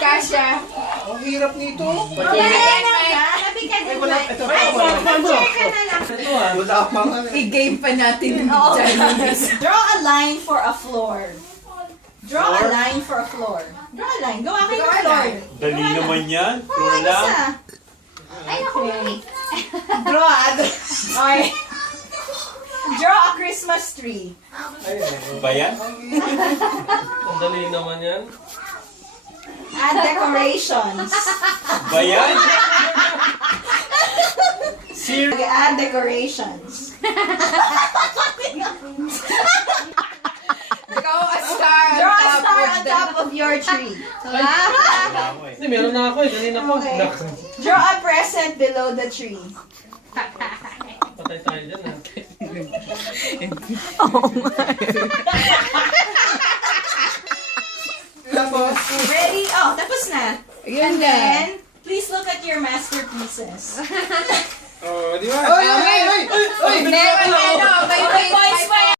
Kasha. Ang hirap nito. Sabi ka din ba? Share ka na lang. Wala pang ano. I-game pa natin yung Chinese. Draw a line for a floor. Draw a line for a floor. Draw a line. Gawa kayo ng floor. Dali naman yan. Floor Ay, lang. isa. Ay, naku, mami. Okay. Draw a Christmas tree. Ba yan? Ang dali naman yan. Add decorations. Ba yan? Okay, add decorations. Draw a star Draw a on top star of on the... top of your tree. Hindi, meron na ako eh. Kanina po. Okay. Draw a present below the tree. Patay tayo dyan ah. Tapos, Ready? Oh, tapos na. Yun And na. then, please look at your masterpieces. oh, di ba? Oy, oy, oy, oy, oy! Meron na.